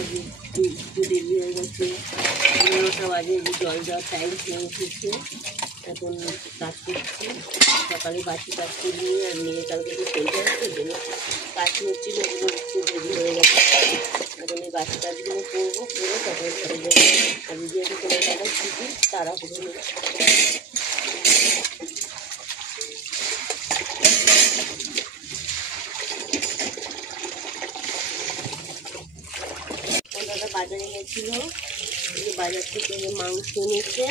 একটু দেরি হয়ে গেছে, 11টা বাজে, জল দেওয়ার টাইম হয়ে এসেছে। এখন কাজ করছি, সকালে বাসি কাজ করে নিয়ে আর মেয়ে কালকে তো চলতে আসছে, ওই জন্য কাজ হচ্ছিল, ওগুলো একটু দেরি হয়ে গেছে। এখন এই বাসি কাজগুলো করবো, করে তারপরে ঘরে যাবো। আর যেহেতু কোনো টাকা ছুটি তারা করে দাদা বাজারে গেছিল, বাজার থেকে মাংস এনেছে।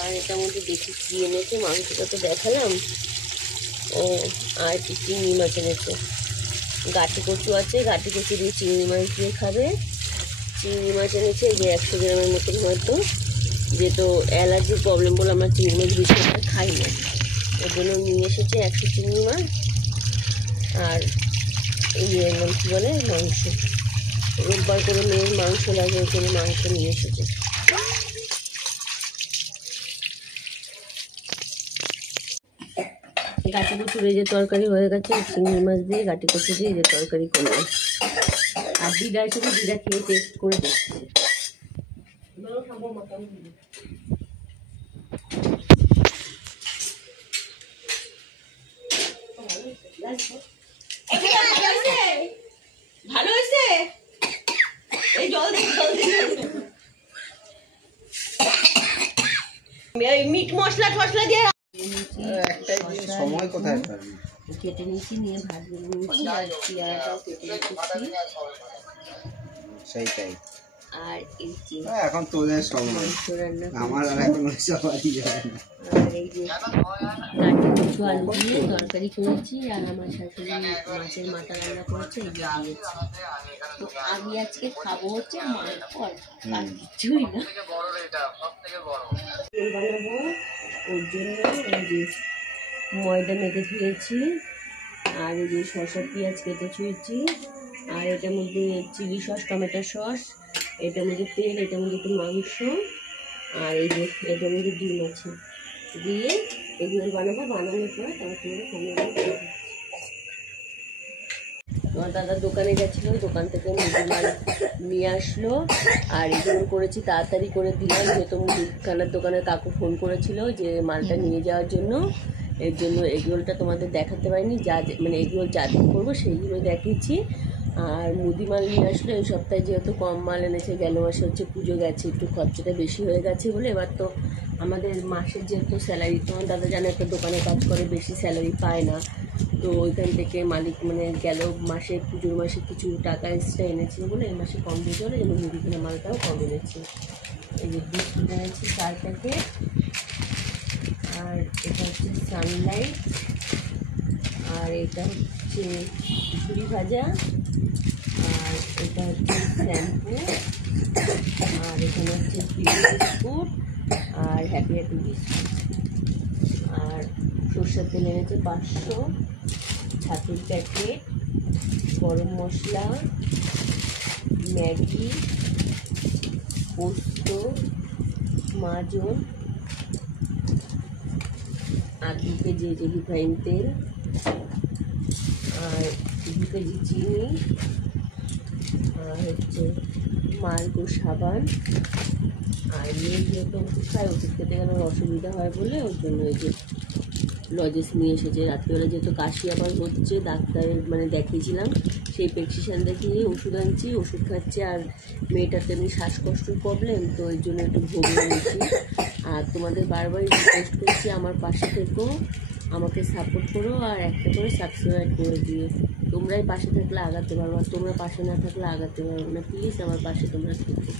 আর এটার মধ্যে দেখি কি এনেছে, মাংসটা তো দেখালাম। আর কি চিংড়ি মাছ এনেছে, গাঠি কচু আছে, গাঠি কচু দিয়ে চিংড়ি মাছ দিয়ে খাবে। চিংড়ি মাছ এনেছে যে 100 গ্রামের মতন, হয়তো যেহেতু অ্যালার্জির প্রবলেম বলে আমরা চিংড়ি মাছ বেশি করে খাই না, ওই জন্য নিয়ে এসেছে 100 চিংড়ি মাছ। আর এই নাম কী বলে, মাংস, রোববার করে মেয়ের মাংস লাগে, ওই জন্য মাংস নিয়ে এসেছে। গাটি কচুর এই যে তরকারি হয়ে গেছে, চিংড়ি মাছ দিয়ে গাটি কচু দিয়ে যে তরকারি করলাম। আর দিদা এসে দিদা খেয়ে টেস্ট করে দেখছে। ভালো হয়েছে, এই জল দিয়ে মিট মশলা টসলা দিয়ে সময় কোথায় কেটে নিয়েছি, নিয়ে ভাজতে নিয়েছি, আর পেঁয়াজটাও কেটে রেখেছি। সেইটাই, আর এই যে এখন তোদের সময়, আমার আর এখন সবাই যায় না। আর এই যে গাঠি কচু আলু দিয়ে তরকারি করেছি, আর আমার শাশুড়ি মাছের মাথা রান্না করেছে, এই যে দিয়েছি। তো আমি আজকে খাবো হচ্ছে মাংস, আর কিছুই না। বানাবো, ওর জন্য এই যে ময়দা মেখে ধুয়েছি, আর এই যে শসা পেঁয়াজ কেটে ছুঁয়েছি, আর এটার মধ্যে চিলি সস, টমেটো সস, এটার মধ্যে তেল, এটার মধ্যে একটু মাংস, আর এই যে এটার মধ্যে ডিম আছে, দিয়ে এগুলো বানাবো। বানানোর পর তারপরে তোমার দাদা দোকানে গেছিলো, দোকান থেকে মুদিমাল নিয়ে আসলো। আর এগুলো করেছি, তাড়াতাড়ি করে দিলাম, যেহেতু মুদিখানার দোকানের কাকু ফোন করেছিল যে মালটা নিয়ে যাওয়ার জন্য। এর জন্য এগরোলটা তোমাদের দেখাতে পারিনি, যা মানে এগরোল যা দিন করবো সেইগুলো দেখিয়েছি। আর মুদিমাল নিয়ে আসলো এই সপ্তাহে, যেহেতু কম মাল এনেছে, গেল মাসে হচ্ছে পুজো গেছে, একটু খরচাটা বেশি হয়ে গেছে বলে। এবার তো আমাদের মাসের যেহেতু স্যালারি, তোমার দাদা জানে একটা দোকানে কাজ করে, বেশি স্যালারি পায় না, তো ওইখান থেকে মালিক মানে গেল মাসে, পুজোর মাসে কিছু টাকা এক্সট্রা এনেছিল বলে এই মাসে কম দিয়ে চলে, যেন মুদিখানা মালটাও কম এনেছে। এই যে বিস্কুট এনেছি 4 প্যাকেট, আর এটা হচ্ছে সানলাইট, আর এটা হচ্ছে ঝুড়ি ভাজা, আর এটা হচ্ছে শ্যাম্পু, আর এখানে হচ্ছে বিস্কুট, আর হ্যাপি হ্যাপি বিস্কুট। আর সরষের তেল এনেছে 500, ছাতুর প্যাকেট, গরম মশলা, ম্যাগি, পোস্ত, মাজন, আর 2 কেজি রিফাইন তেল, আর 2 কেজি চিনি, আর হচ্ছে মার্গো সাবান। আর মেয়ে যেহেতু ওষুধ খায়, ওষুধ খেতে গেলে অসুবিধা হয় বলে ওর জন্য এই যে লজেস নিয়ে এসেছে। রাত্রিবেলা যেহেতু কাশি আবার হচ্ছে, ডাক্তারের মানে দেখিয়েছিলাম, সেই প্রেসক্রিপশান দেখিয়ে ওষুধ আনছি, ওষুধ খাচ্ছে। আর মেয়েটার তেমনি শ্বাসকষ্টর প্রবলেম, তো এর জন্য একটু ভোগে নিচ্ছি। আর তোমাদের বারবারই রিকোয়েস্ট করছি, আমার পাশে থেকো, আমাকে সাপোর্ট করো, আর একটা করে সাবস্ক্রাইব করে দিও। তোমরাই পাশে থাকলে আগাতে পারবো, আর তোমরা পাশে না থাকলে আগাতে পারবো না। প্লিজ আমার পাশে তোমরা থেকো।